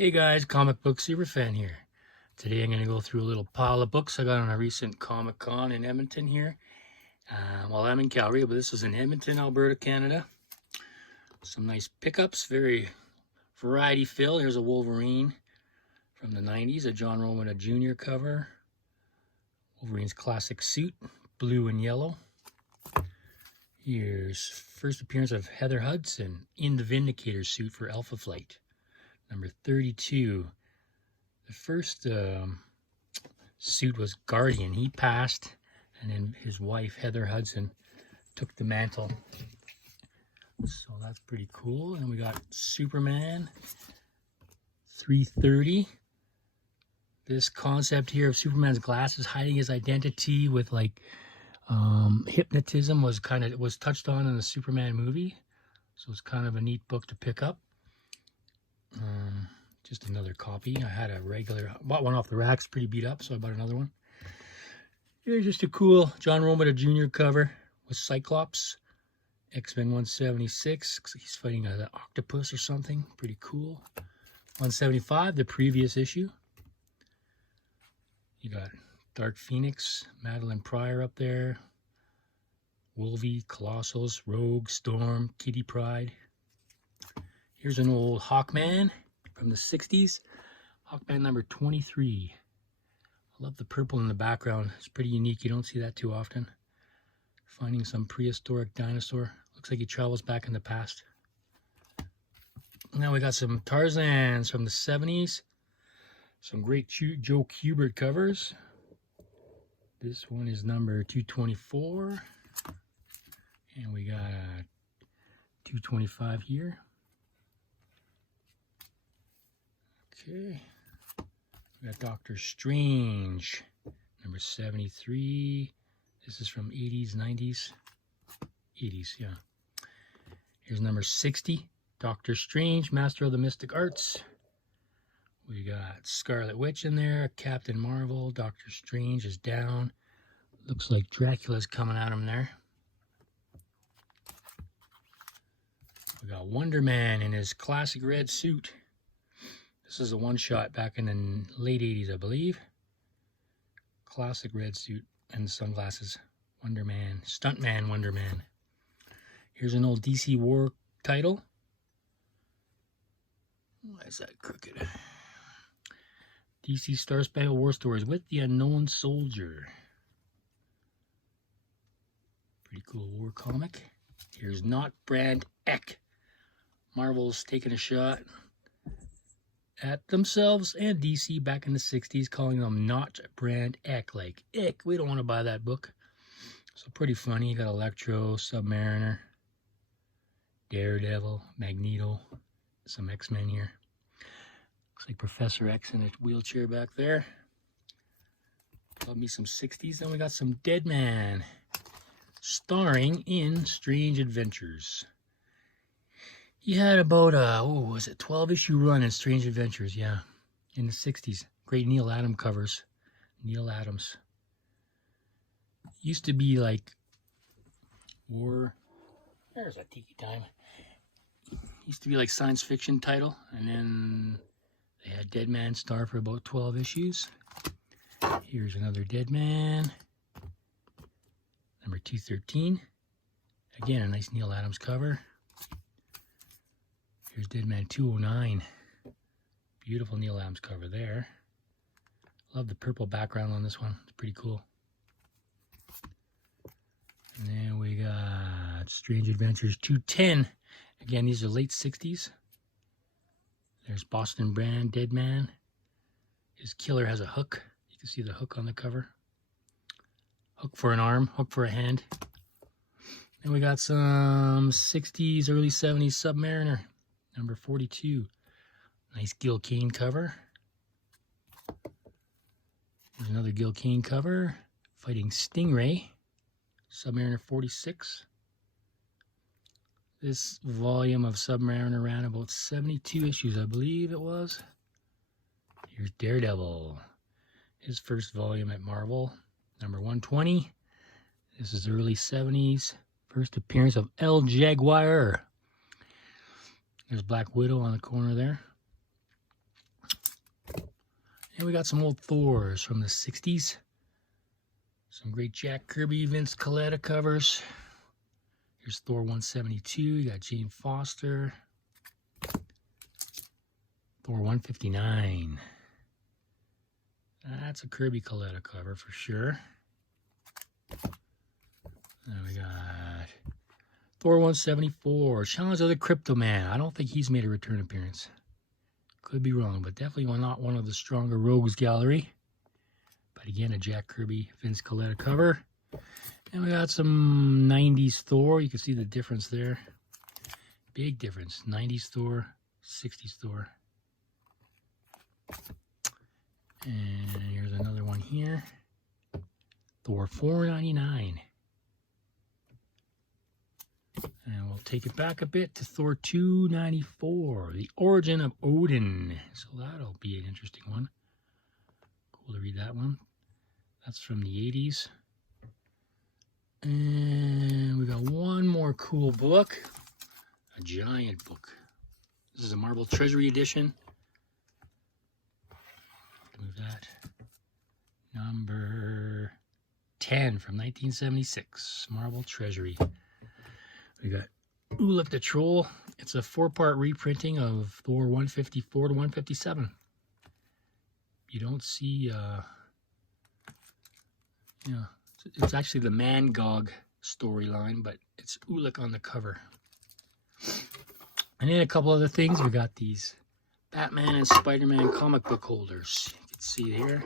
Hey guys, comic book superfan here. Today I'm going to go through a little pile of books I got on a recent Comic Con in Edmonton here. Well, I'm in Calgary, but this was in Edmonton, Alberta, Canada. Some nice pickups, very variety fill. Here's a Wolverine from the 90s, a John Romita Jr. cover. Wolverine's classic suit, blue and yellow. Here's first appearance of Heather Hudson in the Vindicator suit for Alpha Flight. Number 32. The first suit was Guardian. He passed, and then his wife, Heather Hudson, took the mantle. So that's pretty cool. And we got Superman 330. This concept here of Superman's glasses hiding his identity with like hypnotism was touched on in the Superman movie. So it's kind of a neat book to pick up. Just another copy. I had a bought one off the racks, pretty beat up, so I bought another one. Here's just a cool John Romita Jr. cover with Cyclops, X-Men 176. He's fighting an octopus or something. Pretty cool. 175, the previous issue. You got Dark Phoenix, Madeline Pryor up there. Wolvie, Colossus, Rogue, Storm, Kitty Pryde. Here's an old Hawkman from the 60s. Hawkman number 23. I love the purple in the background. It's pretty unique. You don't see that too often. Finding some prehistoric dinosaur. Looks like he travels back in the past. Now we got some Tarzans from the 70s. Some great Joe Kubert covers. This one is number 224. And we got 225 here. Okay, we got Doctor Strange, number 73. This is from 80s, 90s, 80s, yeah. Here's number 60, Doctor Strange, Master of the Mystic Arts. We got Scarlet Witch in there, Captain Marvel, Doctor Strange is down. Looks like Dracula's coming at him there. We got Wonderman in his classic red suit. This is a one-shot back in the late 80s, I believe. Classic red suit and sunglasses. Wonderman. Stuntman Wonderman. Here's an old DC War title. Why is that crooked? DC Star Spangled War Stories with the Unknown Soldier. Pretty cool war comic. Here's Not Brand Eck. Marvel's taking a shot at themselves and DC back in the 60s, calling them Not Brand Eck. Like, ick, we don't want to buy that book. So pretty funny. You got Electro, Submariner, Daredevil, Magneto, some X-Men here. Looks like Professor X in a wheelchair back there. Love me some 60s. Then we got some Deadman, starring in Strange Adventures. He had about a, 12-issue run in Strange Adventures, yeah, in the 60s. Great Neil Adams covers. Neil Adams. Used to be like there's a tiki time. Used to be like science fiction title, and then they had Deadman star for about 12 issues. Here's another Deadman. Number 213. Again, a nice Neil Adams cover. Here's Deadman 209. Beautiful Neil Adams cover there. Love the purple background on this one. It's pretty cool. And then we got Strange Adventures 210. Again, these are late 60s. There's Boston Brand, Deadman. His killer has a hook. You can see the hook on the cover. Hook for an arm, hook for a hand. And we got some 60s, early 70s Submariner. Number 42. Nice Gil Kane cover. There's another Gil Kane cover. Fighting Stingray. Submariner 46. This volume of Submariner ran about 72 issues, I believe it was. Here's Daredevil. His first volume at Marvel. Number 120. This is early 70s. First appearance of El Jaguar. There's Black Widow on the corner there. And we got some old Thors from the 60s. Some great Jack Kirby, Vince Colletta covers. Here's Thor 172. You got Jane Foster. Thor 159. That's a Kirby Colletta cover for sure. Then we got Thor 174. Challenge of the Crypto Man. I don't think he's made a return appearance. Could be wrong, but definitely not one of the stronger Rogues Gallery. But again, a Jack Kirby, Vince Colletta cover. And we got some 90s Thor. You can see the difference there. Big difference. 90s Thor, 60s Thor. And here's another one here. Thor 499. And we'll take it back a bit to Thor 294. The Origin of Odin. So that'll be an interesting one. Cool to read that one. That's from the 80s. And we got one more cool book. A giant book. This is a Marvel Treasury edition. Move that. Number 10 from 1976. Marvel Treasury. We got Ulik the Troll. It's a 4-part reprinting of Thor 154 to 157. You don't see, it's actually the Mangog storyline, but it's Ulik on the cover. And then a couple other things. We got these Batman and Spider-Man comic book holders. You can see here.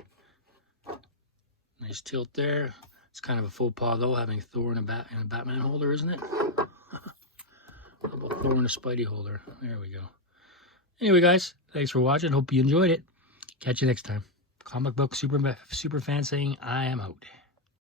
Nice tilt there. It's kind of a faux pas though, having Thor in a Batman holder, isn't it? How about Thor in a Spidey holder? There we go. Anyway, guys, thanks for watching. Hope you enjoyed it. Catch you next time. Comic book super fan saying I am out.